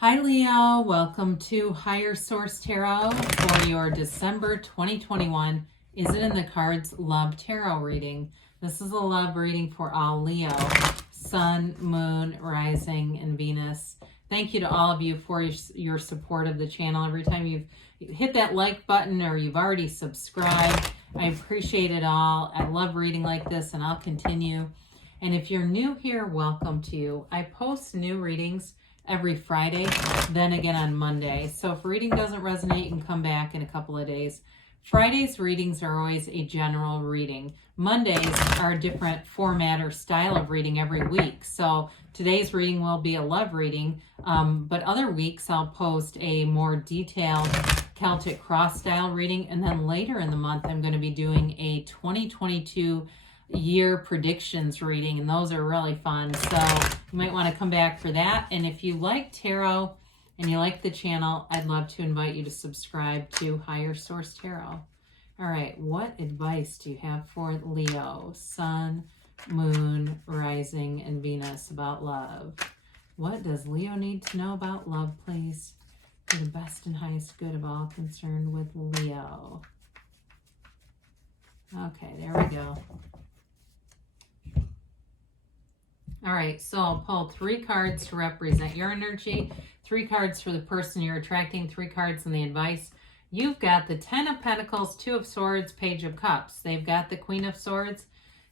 Hi Leo, welcome to Higher Source Tarot for your December 2021 Is It in the Cards Love Tarot reading. This is a love reading for all Leo, Sun, Moon, Rising, and Venus. Thank you to all of you for your support of the channel. Every time you've hit that like button or you've already subscribed, I appreciate it all. I love reading like this and I'll continue. And if you're new here, welcome to you. I post new readings every Friday, then again on Monday. So if reading doesn't resonate, you can come back in a couple of days. Friday's readings are always a general reading. Mondays are a different format or style of reading every week. So today's reading will be a love reading, but other weeks I'll post a more detailed Celtic cross style reading. And then later in the month, I'm going to be doing a 2022 year predictions reading, and those are really fun, so you might want to come back for that. And if you like tarot and you like the channel, I'd love to invite you to subscribe to Higher Source Tarot. All right, what advice do you have for Leo, Sun, Moon, Rising, and Venus about love? What does Leo need to know about love, please, for the best and highest good of all concerned with Leo? Okay, there we go. All right, so I'll pull 3 cards to represent your energy, 3 cards for the person you're attracting, 3 cards in the advice. You've got the 10 of Pentacles, 2 of Swords, Page of Cups. They've got the Queen of Swords,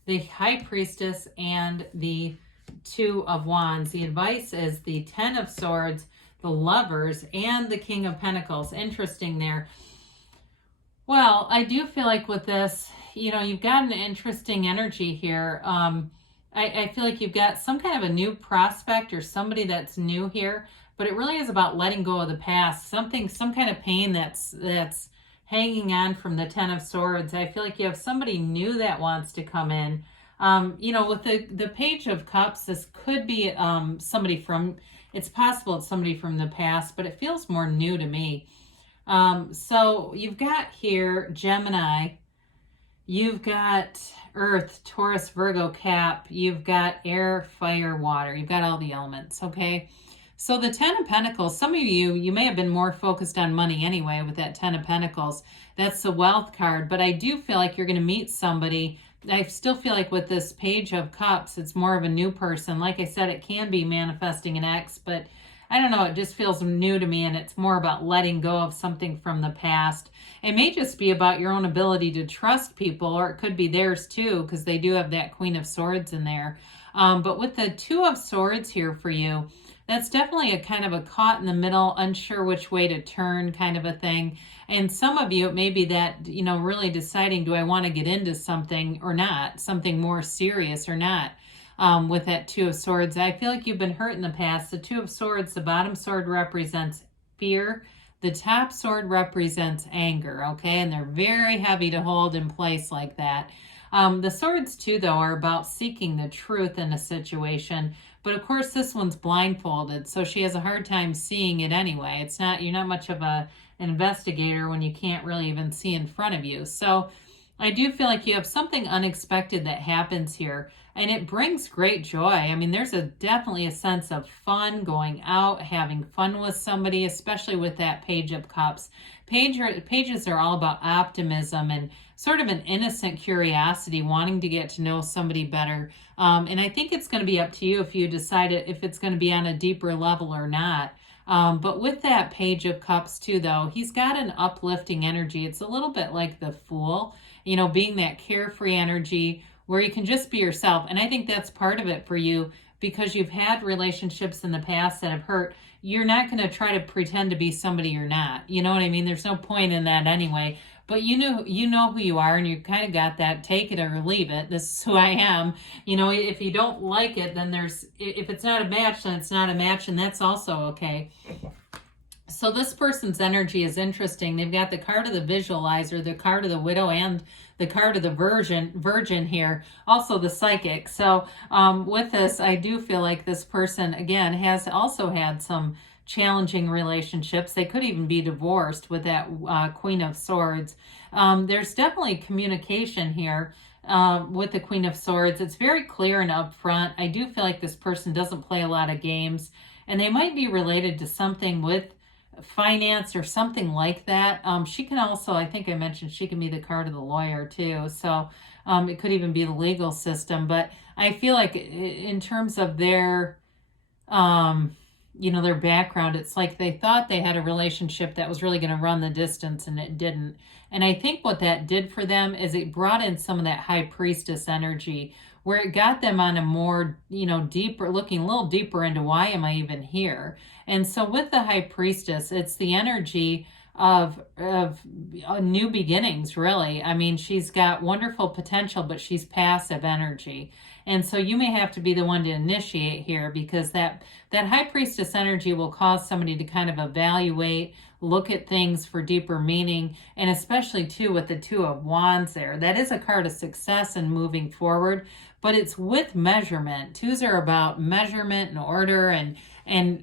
the High Priestess, and the 2 of Wands. The advice is the 10 of Swords, the Lovers, and the King of Pentacles. Interesting there. Well, I do feel like with this, you've got an interesting energy here. I feel like you've got some kind of a new prospect or somebody that's new here, but it really is about letting go of the past, some kind of pain that's hanging on from the 10 of Swords. I feel like you have somebody new that wants to come in. With the Page of Cups, this could be it's possible it's somebody from the past, but it feels more new to me. So you've got here Gemini, you've got Earth, Taurus, Virgo, Cap. You've got air, fire, water. You've got all the elements, okay? So the 10 of Pentacles, some of you may have been more focused on money anyway with that 10 of Pentacles. That's the wealth card, but I do feel like you're going to meet somebody. I still feel like with this Page of Cups, it's more of a new person. Like I said, it can be manifesting an ex, but I don't know, it just feels new to me, and it's more about letting go of something from the past. It may just be about your own ability to trust people, or it could be theirs too, because they do have that Queen of Swords in there. But with the 2 of Swords here for you, that's definitely a kind of a caught in the middle, unsure which way to turn kind of a thing. And some of you, it may be that, really deciding, do I want to get into something or not, something more serious or not? With that 2 of Swords, I feel like you've been hurt in the past. The 2 of Swords, the bottom sword represents fear. The top sword represents anger, okay? And they're very heavy to hold in place like that. The swords, too, though, are about seeking the truth in a situation. But, of course, this one's blindfolded, so she has a hard time seeing it anyway. You're not much of an investigator when you can't really even see in front of you. So I do feel like you have something unexpected that happens here, and it brings great joy. I mean, there's definitely a sense of fun, going out, having fun with somebody, especially with that Page of Cups. Pages are all about optimism and sort of an innocent curiosity, wanting to get to know somebody better. And I think it's going to be up to you if you decide if it's going to be on a deeper level or not. But with that Page of Cups too, though, he's got an uplifting energy. It's a little bit like the Fool, being that carefree energy where you can just be yourself. And I think that's part of it for you, because you've had relationships in the past that have hurt. You're not going to try to pretend to be somebody you're not. You know what I mean? There's no point in that anyway. But you know who you are, and you kind of got that, take it or leave it. This is who I am. If you don't like it, then if it's not a match, then it's not a match, and that's also okay. So this person's energy is interesting. They've got the card of the Visualizer, the card of the Widow, and the card of the Virgin here, also the Psychic. So with this, I do feel like this person, again, has also had some challenging relationships. They could even be divorced with that Queen of Swords. There's definitely communication here with the Queen of Swords. It's very clear and upfront. I do feel like this person doesn't play a lot of games. and they might be related to something with finance or something like that. She can also, I think I mentioned, she can be the card of the lawyer too. So it could even be the legal system. But I feel like in terms of their, their background, it's like they thought they had a relationship that was really going to run the distance, and it didn't. And I think what that did for them is it brought in some of that high priestess energy, where it got them on a more, deeper, looking a little deeper into why am I even here? And so with the high priestess, it's the energy of new beginnings, really. I mean, she's got wonderful potential, but she's passive energy. And so you may have to be the one to initiate here, because that high priestess energy will cause somebody to kind of evaluate, look at things for deeper meaning, and especially too with the Two of Wands there. That is a card of success and moving forward, but it's with measurement. Twos are about measurement and order, and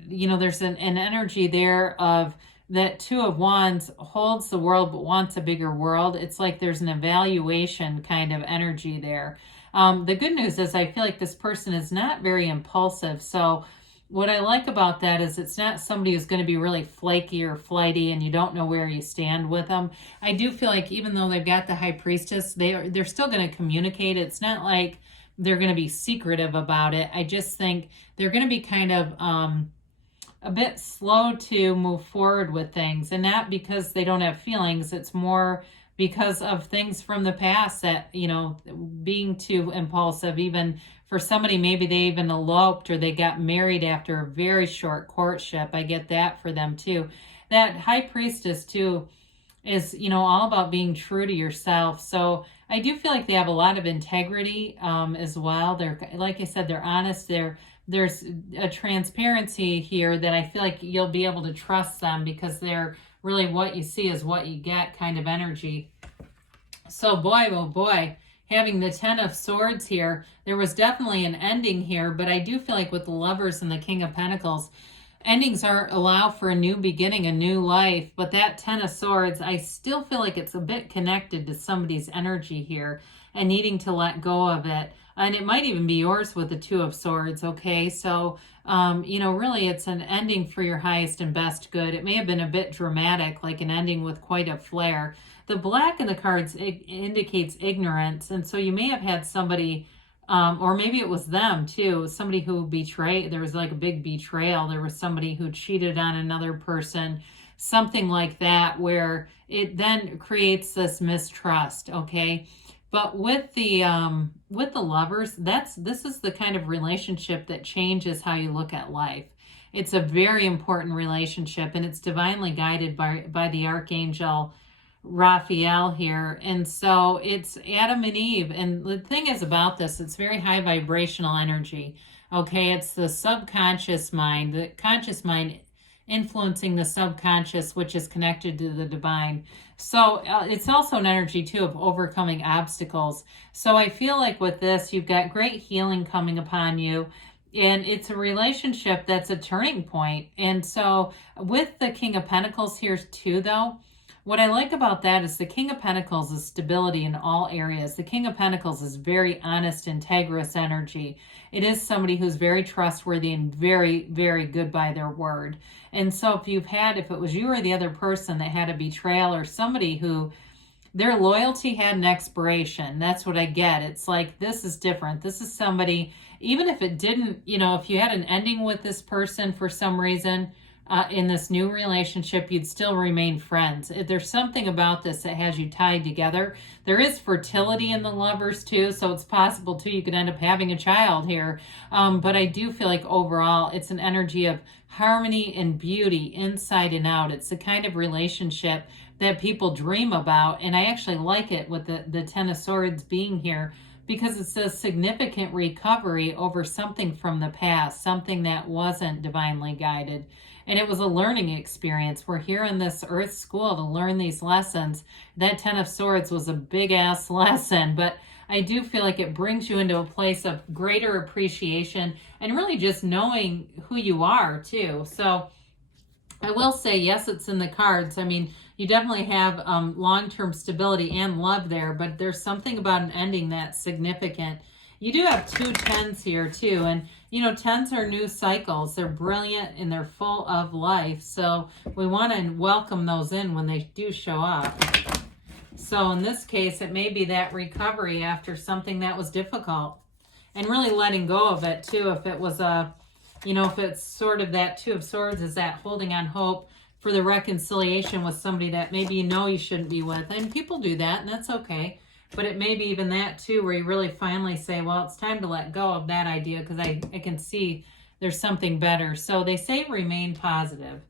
there's an energy there of that Two of Wands holds the world but wants a bigger world. It's like there's an evaluation kind of energy there. The good news is I feel like this person is not very impulsive. So what I like about that is it's not somebody who's going to be really flaky or flighty and you don't know where you stand with them. I do feel like even though they've got the high priestess, they're still going to communicate. It's not like they're going to be secretive about it. I just think they're going to be kind of a bit slow to move forward with things, and not because they don't have feelings. It's more because of things from the past that, being too impulsive, even for somebody, maybe they even eloped or they got married after a very short courtship. I get that for them too. That high priestess too is, all about being true to yourself. So I do feel like they have a lot of integrity as well. They're, like I said, they're honest. There's a transparency here that I feel like you'll be able to trust them, because they're really what you see is what you get kind of energy. So boy, oh boy, having the Ten of Swords here, there was definitely an ending here, but I do feel like with the Lovers and the King of Pentacles, endings allow for a new beginning, a new life. But that Ten of Swords, I still feel like it's a bit connected to somebody's energy here and needing to let go of it. And it might even be yours with the Two of Swords, okay? So, really it's an ending for your highest and best good. It may have been a bit dramatic, like an ending with quite a flair. The black in the cards indicates ignorance, and so you may have had somebody, or maybe it was them too, somebody who betrayed. There was like a big betrayal. There was somebody who cheated on another person, something like that, where it then creates this mistrust, okay? But with the Lovers, this is the kind of relationship that changes how you look at life. It's a very important relationship, and it's divinely guided by the Archangel Raphael here. And so it's Adam and Eve. And the thing is about this, it's very high vibrational energy. Okay, it's the subconscious mind, the conscious mind influencing the subconscious, which is connected to the divine. So it's also an energy too of overcoming obstacles. So I feel like with this, you've got great healing coming upon you, and it's a relationship that's a turning point. And so with the King of Pentacles here too, though, what I like about that is the King of Pentacles is stability in all areas. The King of Pentacles is very honest, integrous energy. It is somebody who's very trustworthy and very, very good by their word. And so if it was you or the other person that had a betrayal, or somebody who their loyalty had an expiration, that's what I get. It's like, this is different. This is somebody, even if it didn't, if you had an ending with this person for some reason, in this new relationship, you'd still remain friends. There's something about this that has you tied together. There is fertility in the Lovers too, so it's possible too you could end up having a child here. But I do feel like overall it's an energy of harmony and beauty inside and out. It's the kind of relationship that people dream about, and I actually like it with the Ten of Swords being here, because it's a significant recovery over something from the past, something that wasn't divinely guided. And it was a learning experience. We're here in this earth school to learn these lessons. That Ten of Swords was a big-ass lesson, but I do feel like it brings you into a place of greater appreciation and really just knowing who you are, too. So I will say, yes, it's in the cards. I mean, you definitely have long-term stability and love there, but there's something about an ending that's significant. You do have 2 10s here too. And, you know, 10s are new cycles. They're brilliant and they're full of life. So we want to welcome those in when they do show up. So in this case, it may be that recovery after something that was difficult. And really letting go of it too. If it was a, you know, if it's sort of that 2 of Swords is that holding on hope for the reconciliation with somebody that maybe you know you shouldn't be with. And people do that, and that's okay. But it may be even that too, where you really finally say, well, it's time to let go of that idea because I can see there's something better. So they say remain positive.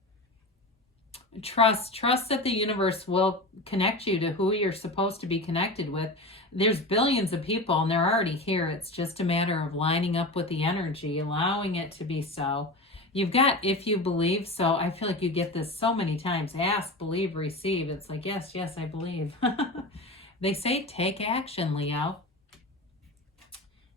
Trust that the universe will connect you to who you're supposed to be connected with. There's billions of people and they're already here. It's just a matter of lining up with the energy, allowing it to be so. You've got, if you believe so. I feel like you get this so many times. Ask, believe, receive. It's like, yes, I believe. They say take action, Leo.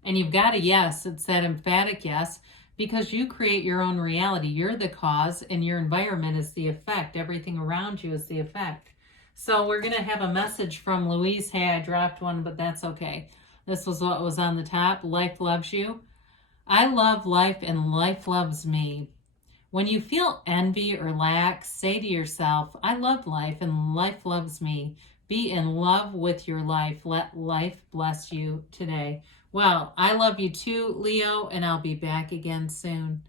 And you've got a yes. It's that emphatic yes, because you create your own reality. You're the cause and your environment is the effect. Everything around you is the effect. So we're going to have a message from Louise. Hey, I dropped one, but that's okay. This was what was on the top. Life loves you. I love life and life loves me. When you feel envy or lack, say to yourself, I love life and life loves me. Be in love with your life. Let life bless you today. Well, I love you too, Leo, and I'll be back again soon.